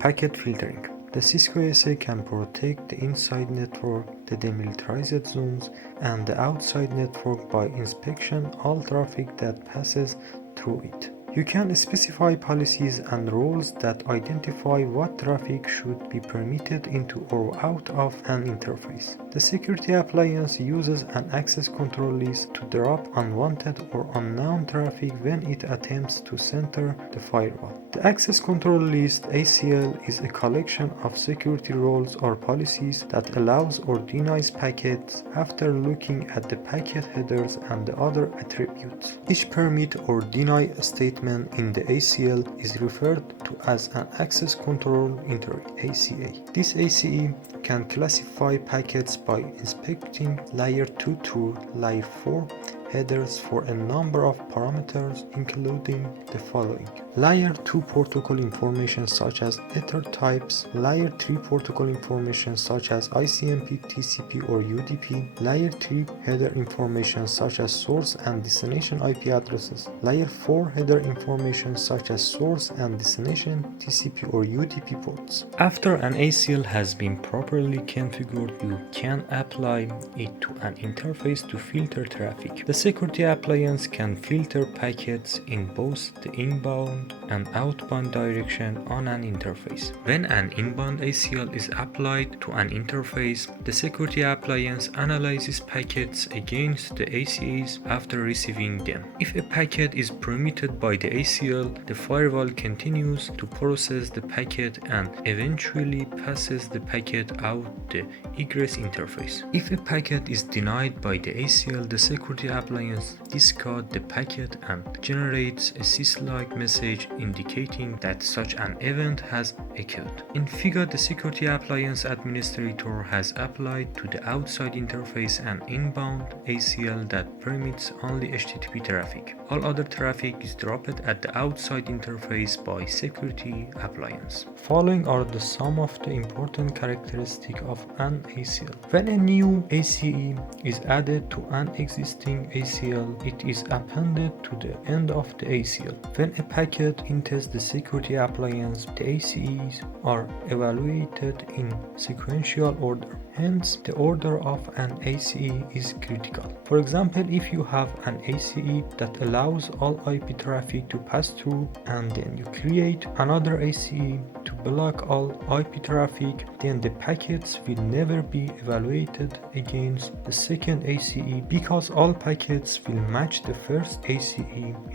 Packet filtering. The Cisco ASA can protect the inside network, the demilitarized zones, and the outside network by inspection all traffic that passes through it. You can specify policies and rules that identify what traffic should be permitted into or out of an interface. The security appliance uses an access control list to drop unwanted or unknown traffic when it attempts to center the firewall. The access control list (ACL) is a collection of security rules or policies that allows or denies packets after looking at the packet headers and the other attributes. Each permit or deny statement in the ACL is referred to as an access control entry (ACA). This ACE can classify packets by inspecting layer 2 through layer 4 headers for a number of parameters, including the following: layer 2 protocol information such as ether types, layer 3 protocol information such as ICMP, TCP or UDP, layer 3 header information such as source and destination IP addresses, layer 4 header information such as source and destination TCP or UDP ports. After an ACL has been properly configured, you can apply it to an interface to filter traffic. The security appliance can filter packets in both the inbound and outbound direction on an interface. When an inbound ACL is applied to an interface, the security appliance analyzes packets against the ACAs after receiving them. If a packet is permitted by the ACL, the firewall continues to process the packet and eventually passes the packet out the egress interface. If a packet is denied by the ACL, the security appliance discards the packet and generates a syslog message indicating that such an event has occurred. In figure, the security appliance administrator has applied to the outside interface an inbound ACL that permits only HTTP traffic. All other traffic is dropped at the outside interface by security appliance. Following are the some of the important characteristics of an ACL. When a new ACE is added to an existing ACL, it is appended to the end of the ACL. When a packet enters the security appliance, the ACEs are evaluated in sequential order. Hence, the order of an ACE is critical. For example, if you have an ACE that allows all IP traffic to pass through and then you create another ACE to block all IP traffic, then the packets will never be evaluated against the second ACE because all packets will match the first ACE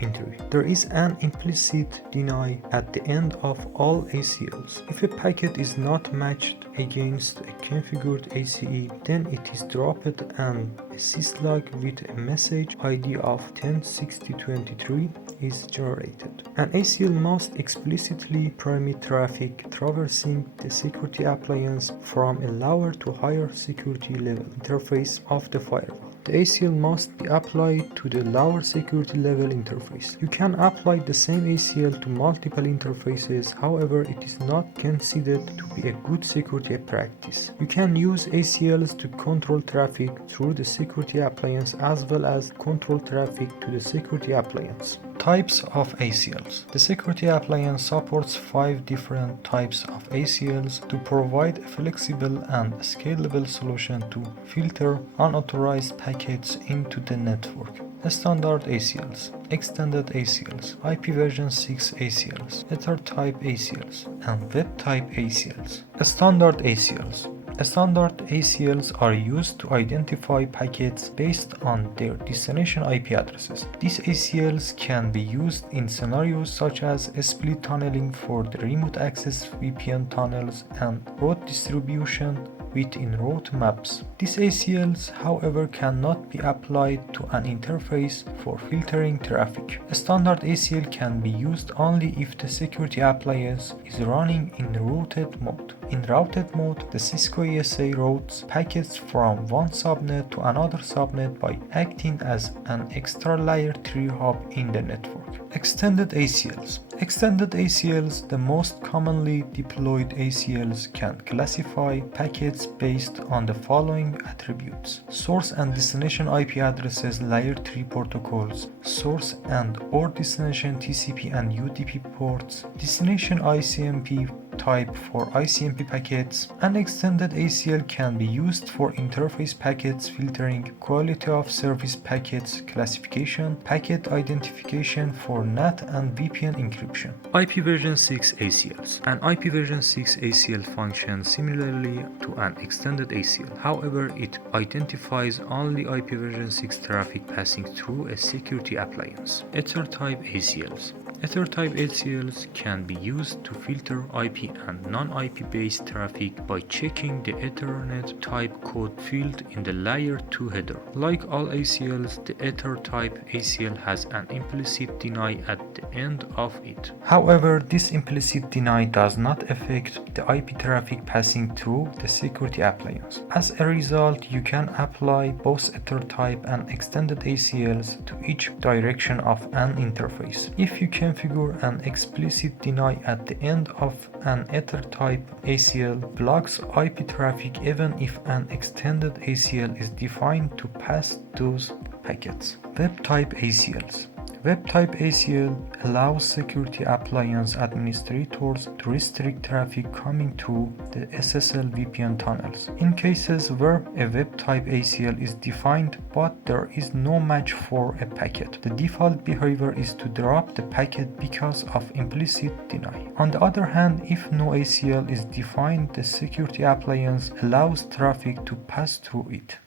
entry. There is an implicit deny at the end of all ACLs. If a packet is not matched against a configured ACE, then it is dropped and a syslog with a message ID of 106023 is generated. An ACL must explicitly permit traffic traversing the security appliance from a lower to higher security level interface of the firewall. The ACL must be applied to the lower security level interface. You can apply the same ACL to multiple interfaces, however, it is not considered to be a good security practice. You can use ACLs to control traffic through the security appliance as well as control traffic to the security appliance. Types of ACLs. The security appliance supports 5 different types of ACLs to provide a flexible and scalable solution to filter unauthorized packets into the network. Standard ACLs, extended ACLs, IP version 6 ACLs, Ether type ACLs, and web type ACLs. Standard ACLs. Standard ACLs are used to identify packets based on their destination IP addresses. These ACLs can be used in scenarios such as split tunneling for the remote access VPN tunnels and route distribution within route maps. These ACLs, however, cannot be applied to an interface for filtering traffic. A standard ACL can be used only if the security appliance is running in routed mode. In routed mode, the Cisco ASA routes packets from one subnet to another subnet by acting as an extra layer 3 hub in the network. Extended ACLs. Extended ACLs, the most commonly deployed ACLs, can classify packets based on the following attributes: source and destination IP addresses, layer 3 protocols, source and or destination TCP and UDP ports, destination ICMP type for ICMP packets. An extended ACL can be used for interface packets filtering, quality of service packets classification, packet identification for NAT and VPN encryption. IP version 6 ACLs. An IP version 6 ACL functions similarly to an extended ACL. However, it identifies only IP version 6 traffic passing through a security appliance. Ether type ACLs. Ether type ACLs can be used to filter IP and non-IP based traffic by checking the Ethernet type code field in the layer 2 header. Like all ACLs, the Ether type ACL has an implicit deny at the end of it. However, this implicit deny does not affect the IP traffic passing through the security appliance. As a result, you can apply both Ether type and extended ACLs to each direction of an interface. If you configure an explicit deny at the end of an Ether type ACL, blocks IP traffic even if an extended ACL is defined to pass those packets. Web type ACLs. Web type ACL allows security appliance administrators to restrict traffic coming through the SSL VPN tunnels. In cases where a web type ACL is defined but there is no match for a packet, the default behavior is to drop the packet because of implicit deny. On the other hand, if no ACL is defined, the security appliance allows traffic to pass through it.